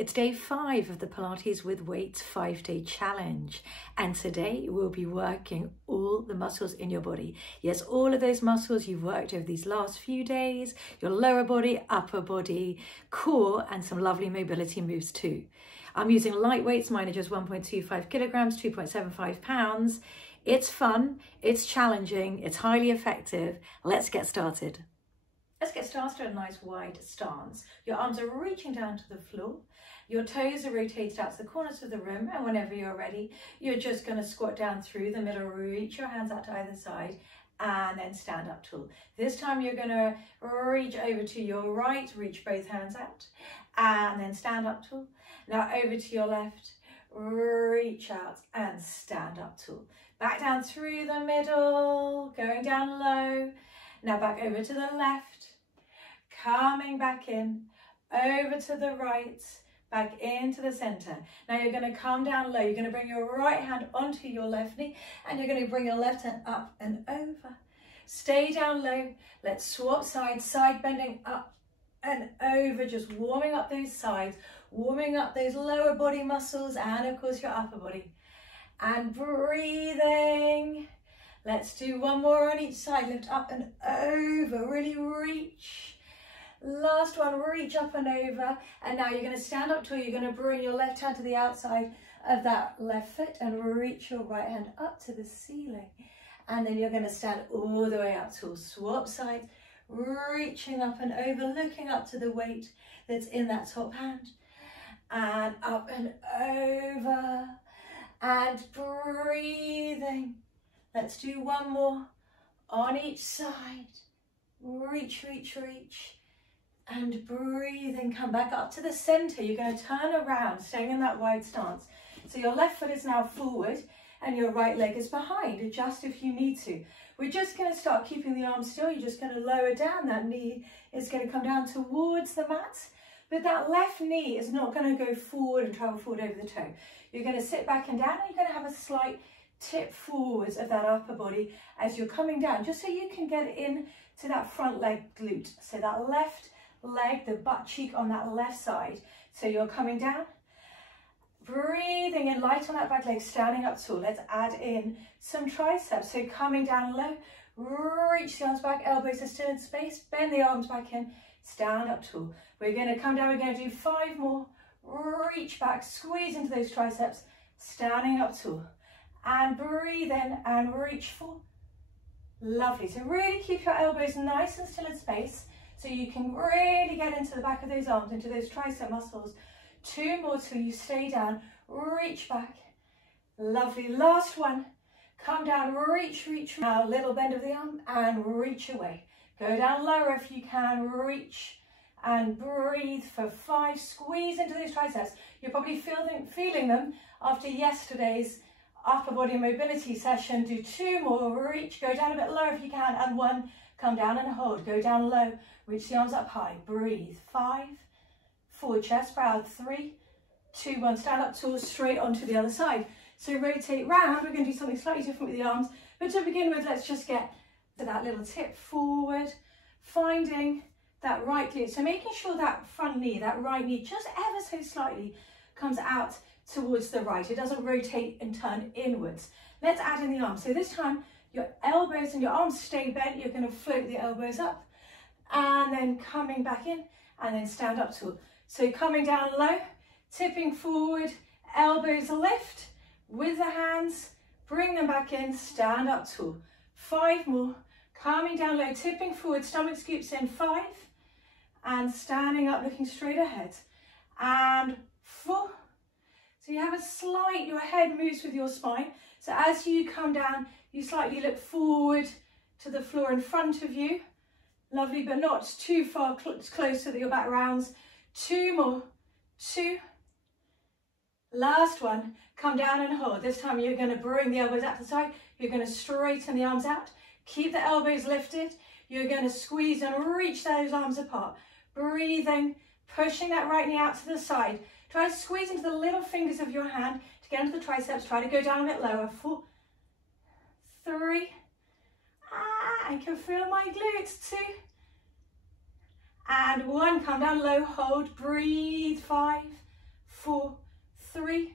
It's day 5 of the Pilates with Weights 5-day challenge. And today we'll be working all the muscles in your body. Yes, all of those muscles you've worked over these last few days, your lower body, upper body, core, and some lovely mobility moves too. I'm using light weights, mine are just 1.25 kilograms, 2.75 pounds. It's fun, it's challenging, it's highly effective. Let's get started. Let's get started at a nice wide stance. Your arms are reaching down to the floor. Your toes are rotated out to the corners of the room, and whenever you're ready, you're just going to squat down through the middle, reach your hands out to either side, and then stand up tall. This time you're going to reach over to your right, reach both hands out, and then stand up tall. Now over to your left, reach out and stand up tall. Back down through the middle, going down low. Now back over to the left, coming back in, over to the right, back into the center. Now you're going to come down low. You're going to bring your right hand onto your left knee and you're going to bring your left hand up and over. Stay down low. Let's swap sides, side bending up and over, just warming up those sides, warming up those lower body muscles and of course your upper body. And breathing. Let's do one more on each side. Lift up and over, really reach. Last one, reach up and over. And now you're going to stand up tall. You're going to bring your left hand to the outside of that left foot and reach your right hand up to the ceiling. And then you're going to stand all the way up tall. Swap sides, reaching up and over, looking up to the weight that's in that top hand. And up and over. And breathing. Let's do one more on each side. Reach, reach, reach. And breathing, come back up to the center. You're going to turn around, staying in that wide stance. So your left foot is now forward and your right leg is behind. Adjust if you need to. We're just going to start keeping the arms still. You're just going to lower down. That knee is going to come down towards the mat. But that left knee is not going to go forward and travel forward over the toe. You're going to sit back and down and you're going to have a slight tip forwards of that upper body as you're coming down, just so you can get in to that front leg glute. So that left leg, the butt cheek on that left side. So you're coming down, breathing in, light on that back leg, standing up tall. Let's add in some triceps. So coming down low, reach the arms back, elbows are still in space, bend the arms back in, stand up tall. We're going to come down, we're going to do 5 more. Reach back, squeeze into those triceps, standing up tall. And breathe in and reach for. Lovely. So really keep your elbows nice and still in space so you can really get into the back of those arms, into those tricep muscles. 2 more till you stay down. Reach back. Lovely. Last one. Come down, reach, reach. Now little bend of the arm and reach away. Go down lower if you can. Reach and breathe for 5. Squeeze into those triceps. You're probably feeling them after yesterday's upper body mobility session. Do 2 more, reach, go down a bit lower if you can, and 1, come down and hold, go down low, reach the arms up high, breathe, 5, forward chest proud, 3, 2, 1, stand up tall, straight onto the other side. So rotate round, we're going to do something slightly different with the arms, but to begin with, let's just get to that little tip forward, finding that right glute, so making sure that front knee, that right knee, just ever so slightly comes out towards the right. It doesn't rotate and turn inwards. Let's add in the arms. So this time your elbows and your arms stay bent. You're going to float the elbows up and then coming back in and then stand up tall. So coming down low, tipping forward, elbows lift with the hands, bring them back in, stand up tall. 5 more, coming down low, tipping forward, stomach scoops in, 5 and standing up, looking straight ahead, and 4. So you have a slight, your head moves with your spine. So as you come down, you slightly look forward to the floor in front of you. Lovely, but not too far close so that your back rounds. 2 more, 2. Last one, come down and hold. This time you're going to bring the elbows out to the side. You're going to straighten the arms out. Keep the elbows lifted. You're going to squeeze and reach those arms apart. Breathing, pushing that right knee out to the side. Try to squeeze into the little fingers of your hand to get into the triceps. Try to go down a bit lower. 4, 3, I can feel my glutes. 2, and 1, come down low, hold, breathe, 5, 3,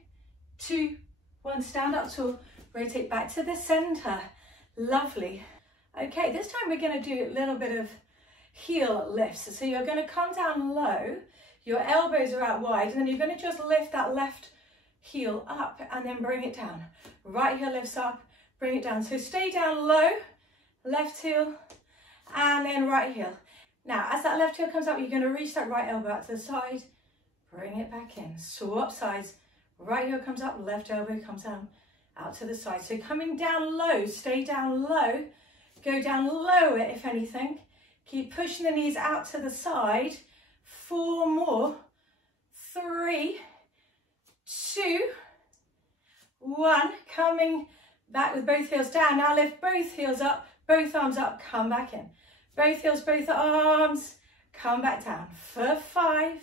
2, 1. Stand up tall. Rotate back to the center. Lovely. Okay, this time we're going to do a little bit of heel lifts. So you're going to come down low. Your elbows are out wide, and then you're going to just lift that left heel up and then bring it down. Right heel lifts up, bring it down. So stay down low, left heel, and then right heel. Now, as that left heel comes up, you're going to reach that right elbow out to the side, bring it back in. Swap sides. Right heel comes up, left elbow comes down, out to the side. So coming down low, stay down low, go down lower if anything. Keep pushing the knees out to the side. 4 more. 3, 2, 1. Coming back with both heels down. Now lift both heels up, both arms up, come back in. Both heels, both arms, come back down for 5.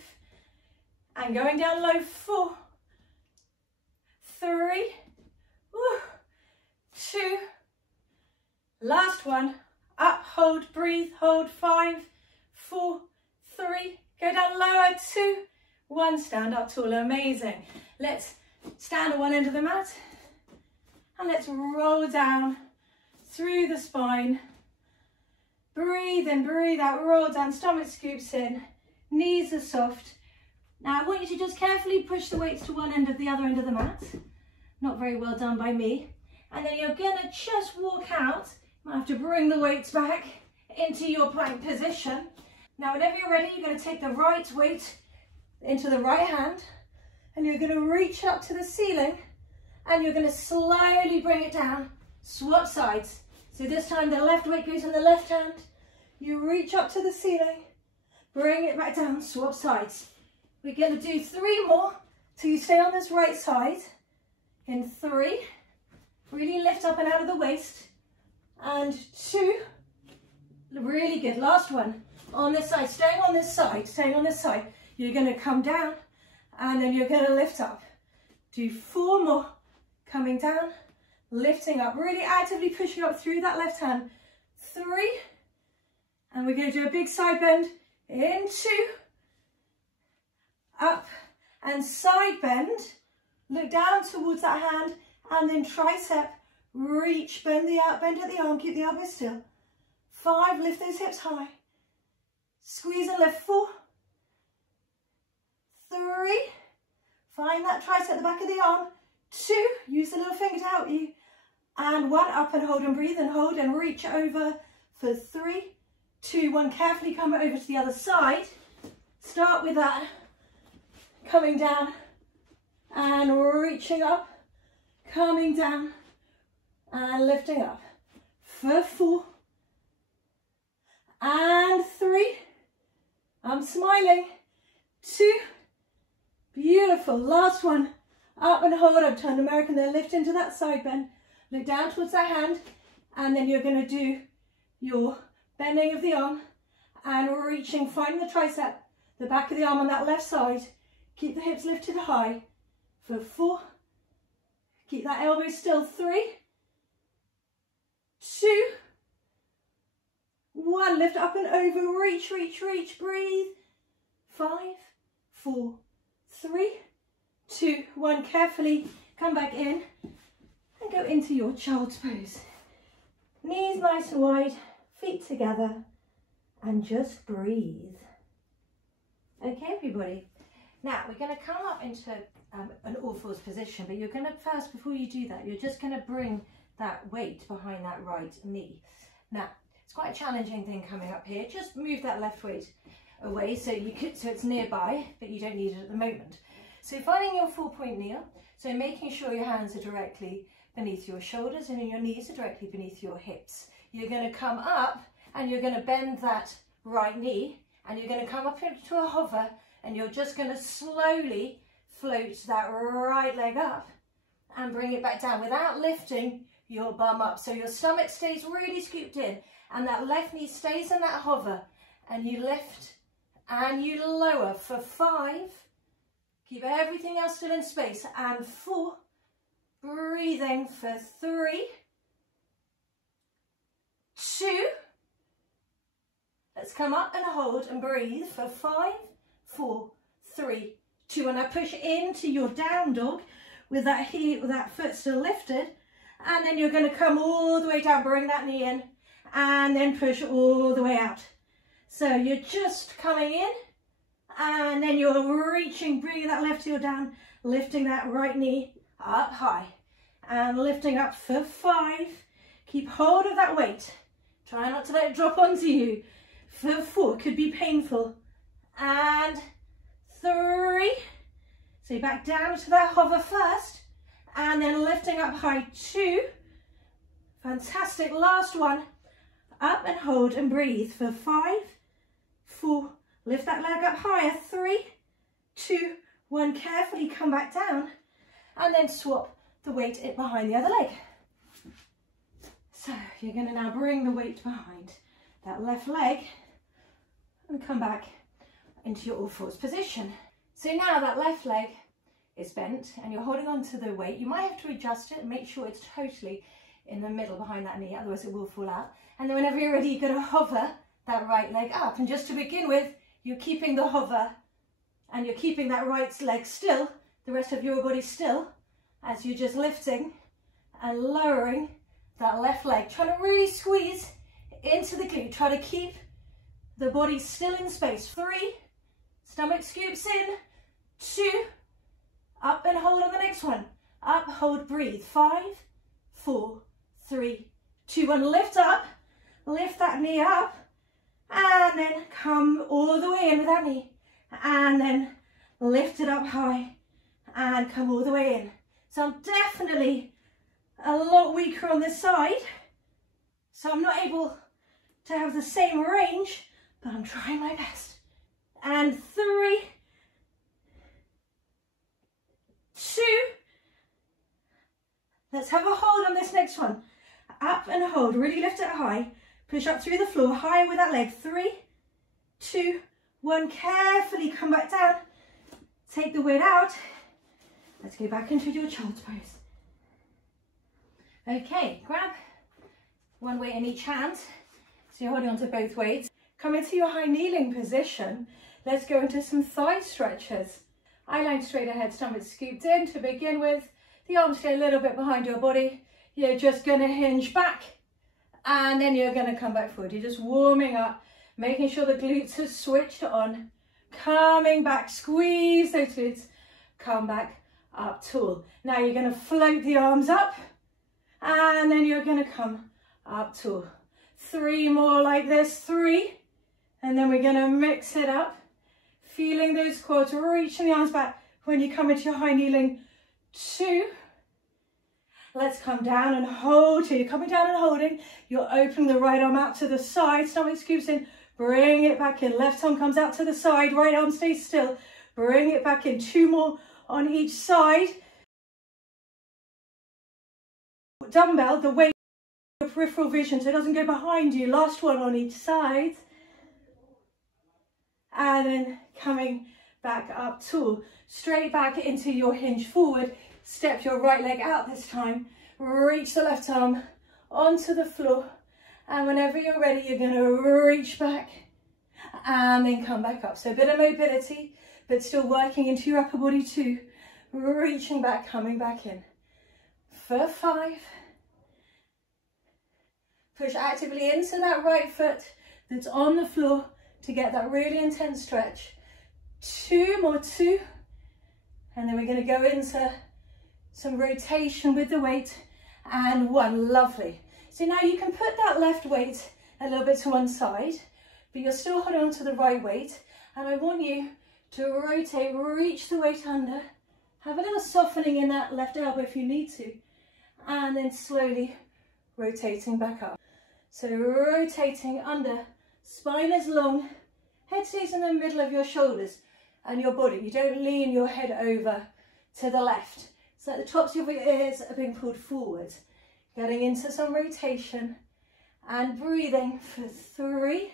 And going down low, 4, 3, 2. Last one. Up, hold, breathe, hold. 5, 4, 3. Go down lower. 2, 1. Stand up tall. Amazing. Let's stand at one end of the mat. And let's roll down through the spine. Breathe in, breathe out, roll down, stomach scoops in, knees are soft. Now I want you to just carefully push the weights to one end of the other end of the mat. Not very well done by me. And then you're gonna just walk out. You might have to bring the weights back into your plank position. Now whenever you're ready, you're gonna take the right weight into the right hand, and you're gonna reach up to the ceiling, and you're gonna slowly bring it down. Swap sides. So this time the left weight goes in the left hand. You reach up to the ceiling, bring it back down, swap sides. We're going to do 3 more till you stay on this right side. In 3, really lift up and out of the waist. And 2, really good. Last one, on this side, staying on this side, staying on this side. You're going to come down and then you're going to lift up. Do 4 more, coming down, lifting up, really actively pushing up through that left hand. 3, and we're going to do a big side bend in 2, up and side bend. Look down towards that hand, and then tricep, reach, bend at the arm, keep the elbow still. 5, lift those hips high. Squeeze and lift. 4, 3, find that tricep at the back of the arm. 2, use the little finger to help you. And 1, up and hold and breathe and hold and reach over for 3, 2, 1. Carefully come over to the other side. Start with that, coming down and reaching up, coming down and lifting up for 4 and 3. I'm smiling. 2, beautiful. Last one, up and hold. I've turned American there, lift into that side bend. Look down towards that hand, and then you're going to do your bending of the arm and reaching, find the tricep, the back of the arm on that left side. Keep the hips lifted high for 4. Keep that elbow still. 3, 2, 1. Lift up and over, reach, reach, reach, breathe. 5, 4, 3, 2, 1. Carefully come back in and go into your child's pose. Knees nice and wide, feet together, and just breathe. Okay, everybody. Now we're going to come up into an all-fours position, but you're going to first, before you do that, you're just going to bring that weight behind that right knee. Now it's quite a challenging thing coming up here. Just move that left weight away so it's nearby, but you don't need it at the moment. So finding your 4-point kneel, so making sure your hands are directly beneath your shoulders and your knees are directly beneath your hips. You're going to come up and you're going to bend that right knee, and you're going to come up into a hover, and you're just going to slowly float that right leg up and bring it back down without lifting your bum up. So your stomach stays really scooped in and that left knee stays in that hover, and you lift and you lower for 5. Keep everything else still in space, and 4. Breathing for 3, 2. Let's come up and hold and breathe for 5, 4, 3, 2, and I push into your down dog with that heel, with that foot still lifted, and then you're going to come all the way down, bring that knee in, and then push all the way out. So you're just coming in, and then you're reaching, bringing that left heel down, lifting that right knee up high, and lifting up for 5. Keep hold of that weight. Try not to let it drop onto you. For 4, could be painful. And 3. So back down to that hover first, and then lifting up high. 2. Fantastic. Last one. Up and hold and breathe for 5, 4. Lift that leg up higher. 3, 2, 1. Carefully come back down, and then swap the weight behind the other leg. So you're going to now bring the weight behind that left leg and come back into your all fours position. So now that left leg is bent and you're holding on to the weight. You might have to adjust it and make sure it's totally in the middle behind that knee, otherwise it will fall out. And then whenever you're ready, you're going to hover that right leg up. And just to begin with, you're keeping the hover and you're keeping that right leg still, the rest of your body still, as you're just lifting and lowering that left leg. Trying to really squeeze into the glute. Try to keep the body still in space. 3, stomach scoops in. 2, up and hold on the next one. Up, hold, breathe. 5, 4, 3, 2, 1. Lift up, lift that knee up, and then come all the way in with that knee, and then lift it up high, and come all the way in. So I'm definitely a lot weaker on this side, so I'm not able to have the same range, but I'm trying my best. And 3, 2, let's have a hold on this next one. Up and hold, really lift it high, push up through the floor, higher with that leg. 3, 2, 1, carefully come back down, take the weight out. Let's go back into your child's pose. Okay, grab one weight in each hand. So you're holding on to both weights. Come into your high kneeling position. Let's go into some thigh stretches. Eye line straight ahead, stomach scooped in to begin with. The arms stay a little bit behind your body. You're just going to hinge back, and then you're going to come back forward. You're just warming up, making sure the glutes are switched on. Coming back, squeeze those glutes. Come back up tall. Now you're going to float the arms up, and then you're going to come up tall. 3 more like this. 3, and then we're going to mix it up, feeling those quads, reaching the arms back when you come into your high kneeling. 2, let's come down and hold. So you're coming down and holding, you're opening the right arm out to the side, stomach scoops in, bring it back in, left arm comes out to the side, right arm stays still, bring it back in. 2 more on each side. Dumbbell, the weight, your peripheral vision, so it doesn't go behind you. Last one on each side. And then coming back up tall, straight back into your hinge forward. Step your right leg out this time. Reach the left arm onto the floor. And whenever you're ready, you're going to reach back and then come back up. So a bit of mobility, but still working into your upper body too. Reaching back, coming back in. For 5. Push actively into that right foot that's on the floor to get that really intense stretch. 2 more. 2. And then we're going to go into some rotation with the weight. And 1. Lovely. So now you can put that left weight a little bit to one side, but you're still holding on to the right weight. And I want you to rotate, reach the weight under. Have a little softening in that left elbow if you need to. And then slowly rotating back up. So rotating under, spine is long, head stays in the middle of your shoulders and your body. You don't lean your head over to the left. So that the tops of your ears are being pulled forward. Getting into some rotation and breathing for 3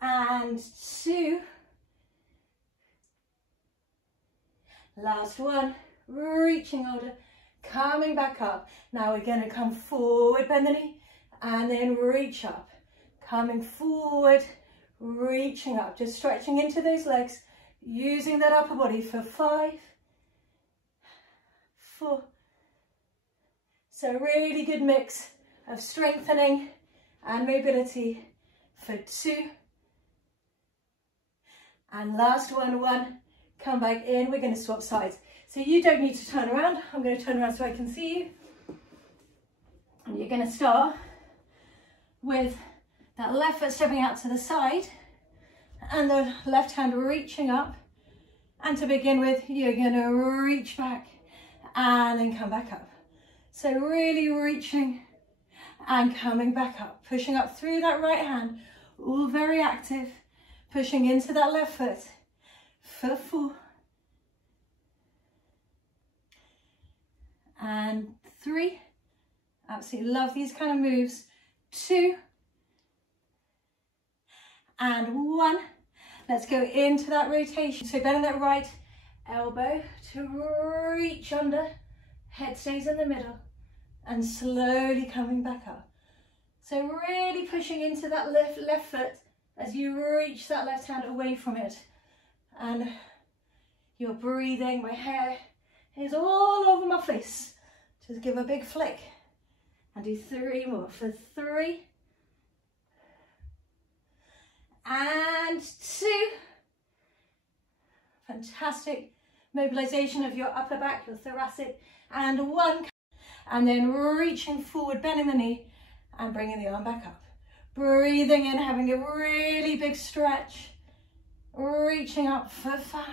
and 2. Last one, reaching older, coming back up. Now we're going to come forward, bend the knee, and then reach up. Coming forward, reaching up, just stretching into those legs, using that upper body for 5, 4. So really good mix of strengthening and mobility for 2. And last one, 1. Come back in. We're going to swap sides. So you don't need to turn around. I'm going to turn around so I can see you. And you're going to start with that left foot stepping out to the side and the left hand reaching up. And to begin with, you're going to reach back and then come back up. So really reaching and coming back up, pushing up through that right hand, all very active, pushing into that left foot for 4. And 3. Absolutely love these kind of moves. 2. And 1. Let's go into that rotation. So bending that right elbow to reach under, head stays in the middle, and slowly coming back up. So really pushing into that left foot as you reach that left hand away from it. And you're breathing. My hair is all over my face. Just give a big flick. And do 3 more for 3. And 2. Fantastic mobilization of your upper back, your thoracic. And 1. And then reaching forward, bending the knee and bringing the arm back up. Breathing in, having a really big stretch. Reaching up for 5.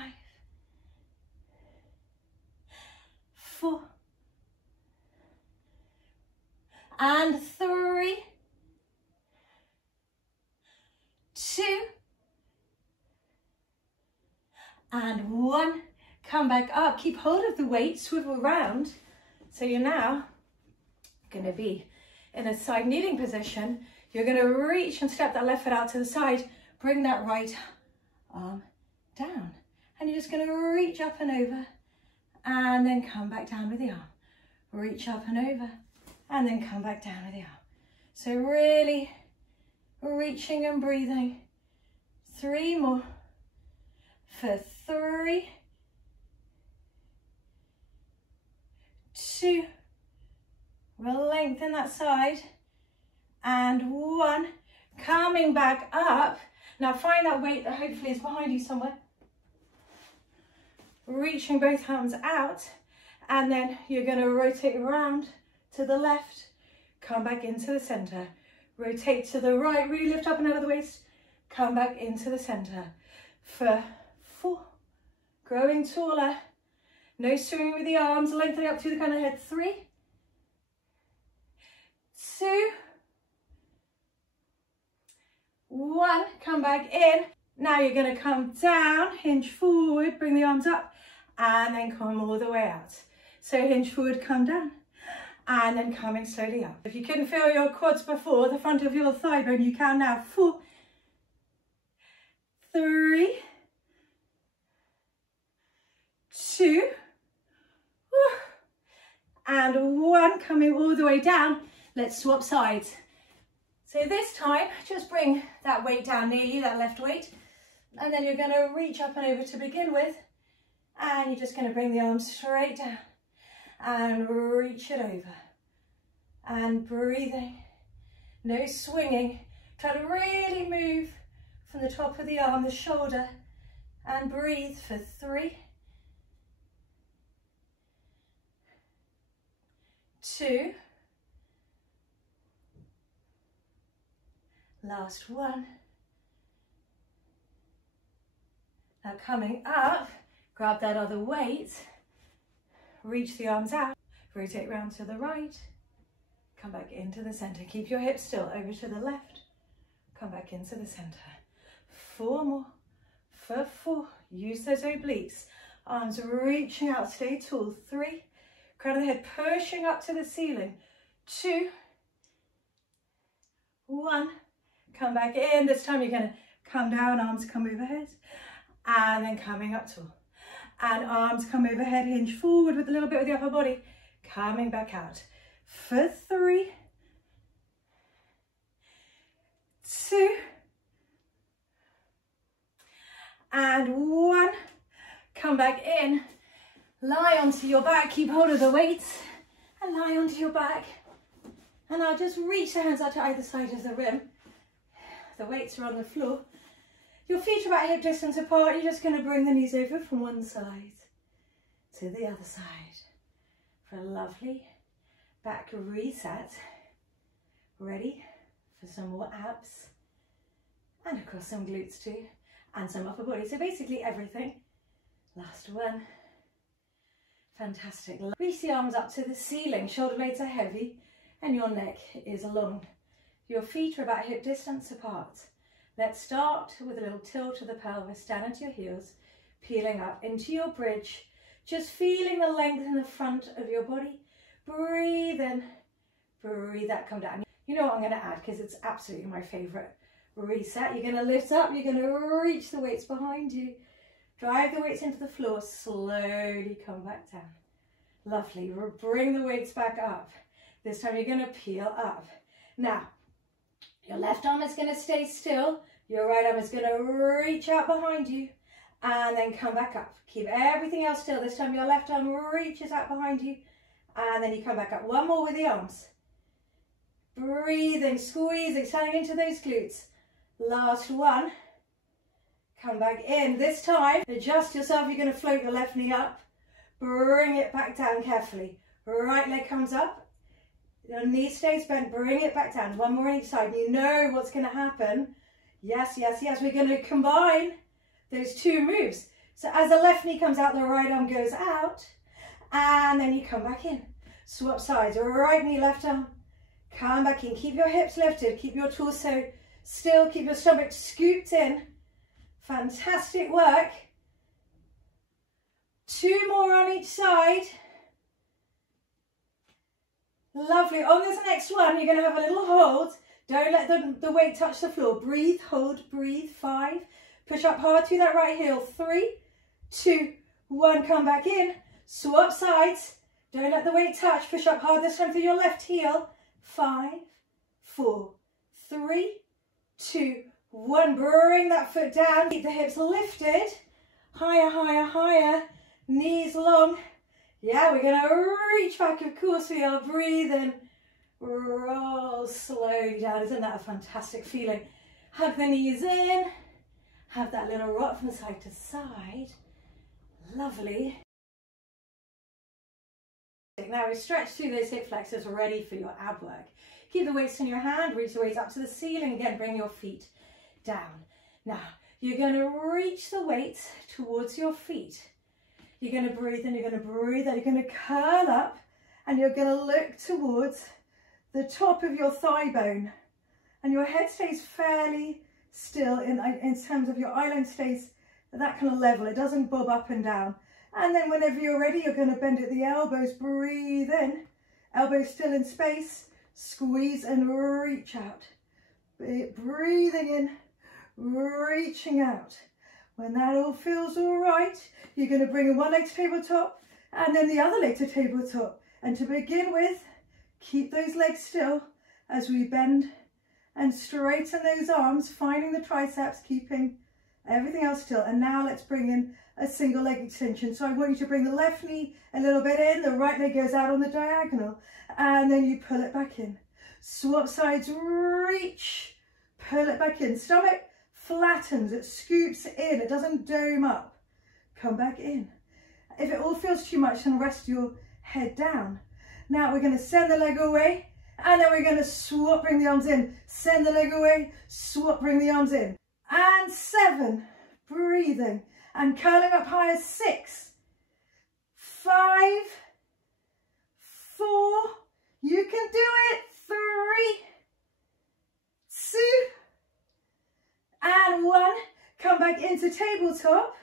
4. And 3. 2. And 1. Come back up. Keep hold of the weight. Swivel round. So you're now going to be in a side kneeling position. You're going to reach and step that left foot out to the side. Bring that right arm down. And you're just going to reach up and over. And then come back down with the arm. Reach up and over. And then come back down with the arm. So really reaching and breathing. 3 more for 3. 2. We'll lengthen that side. And 1. Coming back up. Now find that weight that hopefully is behind you somewhere. Reaching both arms out. And then you're going to rotate around to the left. Come back into the center. Rotate to the right. Really lift up and out of the waist. Come back into the center. For 4. Growing taller. No swinging with the arms. Lengthening up through the crown of the head. 3. 2. 1. Come back in. Now you're going to come down. Hinge forward. Bring the arms up. And then come all the way out. So hinge forward, come down. And then coming slowly up. If you couldn't feel your quads before, the front of your thigh bone, you can now. 4. 3. 2. And 1. Coming all the way down. Let's swap sides. So this time, just bring that weight down near you, that left weight. And then you're going to reach up and over to begin with. And you're just going to bring the arms straight down. And reach it over. And breathing. No swinging. Try to really move from the top of the arm, the shoulder. And breathe for 3. 2. Last 1. Now coming up, grab that other weight, reach the arms out, rotate round to the right, come back into the center. Keep your hips still, over to the left, come back into the center. 4 more for 4. Use those obliques. Arms reaching out, stay tall. 3. Crown of the head pushing up to the ceiling. 2. 1. Come back in. This time you're going to come down, arms come overhead. And then coming up tall. And arms come overhead, hinge forward with a little bit of the upper body. Coming back out. For 3. 2. and 1. Come back in, lie onto your back, keep hold of the weights and lie onto your back. And I'll just reach the hands out to either side of the rim. The weights are on the floor. Your feet are about hip distance apart. You're just going to bring the knees over from one side to the other side for a lovely back reset. Ready for some more abs and of course some glutes too and some upper body. So basically everything. Last one. Fantastic. Reach the arms up to the ceiling. Shoulder blades are heavy and your neck is long. Your feet are about hip distance apart. Let's start with a little tilt of the pelvis, down into your heels, peeling up into your bridge, just feeling the length in the front of your body. Breathe in, breathe out, come down. You know what I'm going to add because it's absolutely my favourite reset. You're going to lift up, you're going to reach the weights behind you, drive the weights into the floor, slowly come back down. Lovely, bring the weights back up. This time you're going to peel up. Now, your left arm is going to stay still. Your right arm is going to reach out behind you and then come back up. Keep everything else still. This time your left arm reaches out behind you and then you come back up. One more with the arms. Breathing, squeezing, standing into those glutes. Last one. Come back in. This time, adjust yourself. You're going to float your left knee up. Bring it back down carefully. Right leg comes up. Your knee stays bent, bring it back down. One more on each side. You know what's going to happen. Yes, yes, yes. We're going to combine those two moves. So as the left knee comes out, the right arm goes out. And then you come back in. Swap sides. Right knee, left arm. Come back in. Keep your hips lifted. Keep your torso still. Keep your stomach scooped in. Fantastic work. 2 more on each side. Lovely. On this next one, you're going to have a little hold. Don't let the weight touch the floor. Breathe, hold, breathe. 5. Push up hard through that right heel. 3, 2, 1. Come back in. Swap sides. Don't let the weight touch. Push up hard this time through your left heel. 5, 4, 3, 2, 1. Bring that foot down. Keep the hips lifted. Higher, higher, higher. Knees long. Yeah, we're going to reach back, of course we are. Breathe in, roll slowly down. Isn't that a fantastic feeling? Hug the knees in, have that little rock from side to side. Lovely. Now we stretch through those hip flexors, ready for your ab work. Keep the weights in your hand, reach the weights up to the ceiling. Again, bring your feet down. Now, you're going to reach the weights towards your feet. You're going to breathe in, you're going to breathe out, you're going to curl up and you're going to look towards the top of your thigh bone. And your head stays fairly still in terms of your eye line stays at that kind of level. It doesn't bob up and down. And then whenever you're ready, you're going to bend at the elbows, breathe in, elbows still in space, squeeze and reach out. Breathing in, reaching out. When that all feels all right, you're going to bring one leg to tabletop and then the other leg to tabletop. And to begin with, keep those legs still as we bend and straighten those arms, finding the triceps, keeping everything else still. And now let's bring in a single leg extension. So I want you to bring the left knee a little bit in, the right leg goes out on the diagonal, and then you pull it back in. Swap sides, reach, pull it back in. Stomach flattens, it scoops in, it doesn't dome up. Come back in. If it all feels too much, then rest your head down. Now we're going to send the leg away and then we're going to swap, bring the arms in. Send the leg away, swap, bring the arms in. And 7, breathing and curling up higher. 6, 5, 4, you can do it. 3, 2, and 1. Come back into tabletop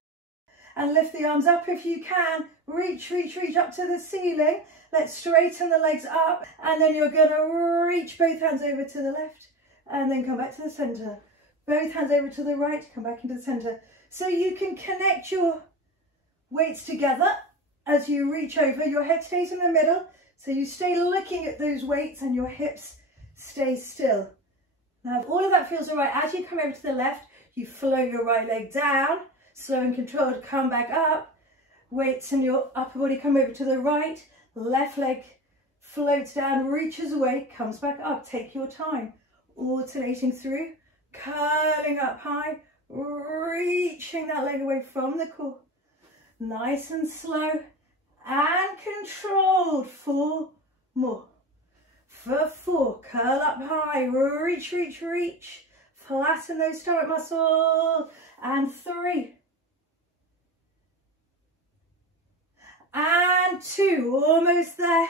and lift the arms up if you can. Reach, reach, reach up to the ceiling. Let's straighten the legs up and then you're going to reach both hands over to the left and then come back to the center. Both hands over to the right, come back into the center. So you can connect your weights together as you reach over. Your head stays in the middle, so you stay looking at those weights and your hips stay still. Now, if all of that feels all right, as you come over to the left, you flow your right leg down, slow and controlled, come back up. Weights in your upper body come over to the right. Left leg floats down, reaches away, comes back up. Take your time, alternating through, curling up high, reaching that leg away from the core. Nice and slow and controlled. 4 more. For 4, curl up high, reach, reach, reach. Flatten those stomach muscles. And 3. And 2, almost there.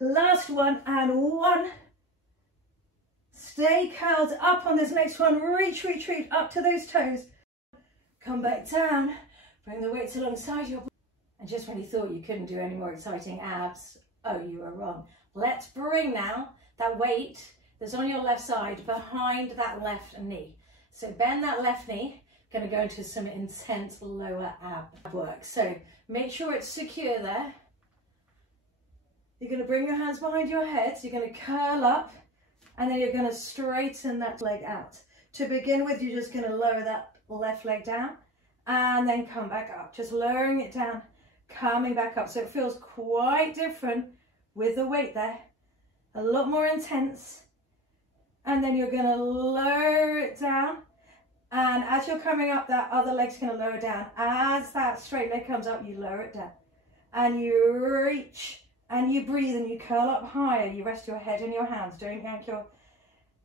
Last one and 1. Stay curled up on this next one. Reach, reach, reach up to those toes. Come back down. Bring the weights alongside your body. And just when you thought you couldn't do any more exciting abs, oh, you were wrong. Let's bring now that weight that's on your left side behind that left knee. So bend that left knee. Going to go into some intense lower ab work. So make sure it's secure there. You're going to bring your hands behind your head. So you're going to curl up and then you're going to straighten that leg out. To begin with, you're just going to lower that left leg down and then come back up. Just lowering it down, coming back up. So it feels quite different with the weight there. A lot more intense. And then you're going to lower it down. And as you're coming up, that other leg's going to lower down. As that straight leg comes up, you lower it down. And you reach and you breathe and you curl up higher. You rest your head in your hands. Don't yank your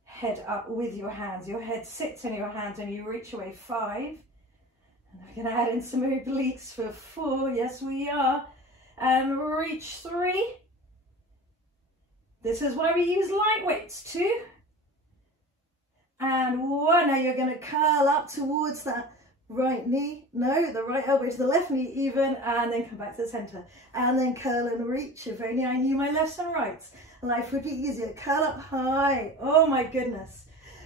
head up with your hands. Your head sits in your hands and you reach away. 5. And we're going to add in some obliques for 4. Yes, we are. And reach. 3. This is why we use light weights. 2. And 1. Now you're going to curl up towards that right knee. No, the right elbow to the left knee even. And then come back to the center. And then curl and reach. If only I knew my lefts and rights, life would be easier. Curl up high. Oh my goodness.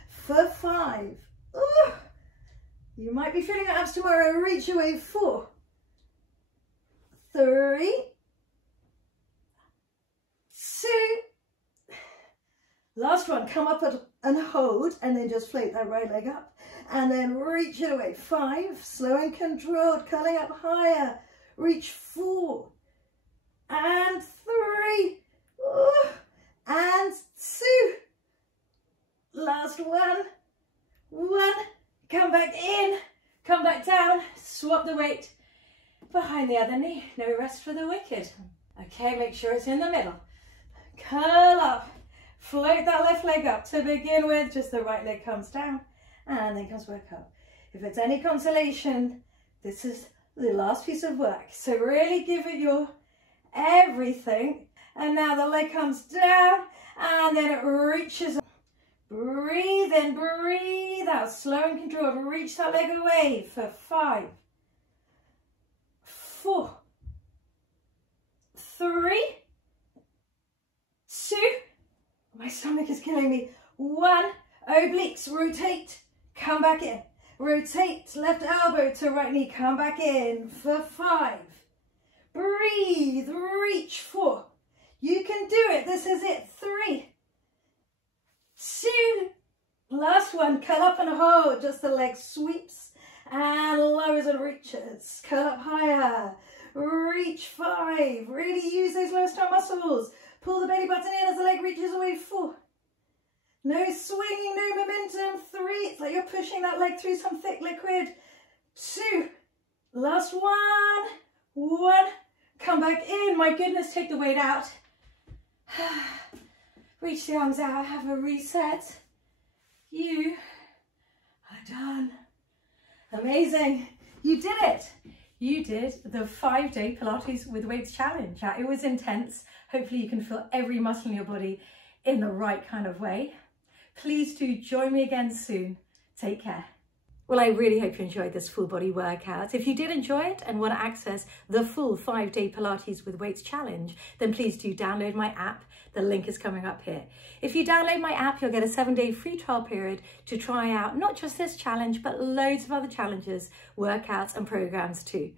For 5. Ooh. You might be feeling your abs tomorrow. Reach away. 4. 3. 2. Last one, come up and hold, and then just float that right leg up, and then reach it away. 5, slow and controlled, curling up higher. Reach. 4, and 3, ooh, and 2. Last one. 1, come back in, come back down, swap the weight behind the other knee. No rest for the wicked. Okay, make sure it's in the middle. Curl up. Float that left leg up. To begin with, just the right leg comes down and then comes back up. If it's any consolation, this is the last piece of work. So really give it your everything. And now the leg comes down and then it reaches up. Breathe in, breathe out. Slow and controlled. Reach that leg away for 5, 4, 3, 2, my stomach is killing me. 1, obliques, rotate, come back in. Rotate, left elbow to right knee, come back in for 5. Breathe, reach. 4. You can do it, this is it. 3, 2, last one, curl up and hold, just the leg sweeps and lowers and reaches. Curl up higher, reach. 5, really use those lower stomach muscles. Pull the belly button in as the leg reaches away. 4. No swinging, no momentum. 3. It's like you're pushing that leg through some thick liquid. 2. Last one. 1. Come back in. My goodness, take the weight out. Reach the arms out. Have a reset. You are done. Amazing. You did it. You did the 5-day Pilates with weights challenge. It was intense. Hopefully you can feel every muscle in your body in the right kind of way. Please do join me again soon. Take care. Well, I really hope you enjoyed this full body workout. If you did enjoy it and want to access the full 5-day Pilates with weights challenge, then please do download my app. The link is coming up here. If you download my app, you'll get a 7-day free trial period to try out not just this challenge, but loads of other challenges, workouts and programs too.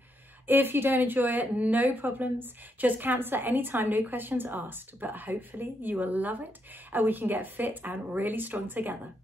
If you don't enjoy it, no problems. Just cancel at any time, no questions asked. But hopefully you will love it and we can get fit and really strong together.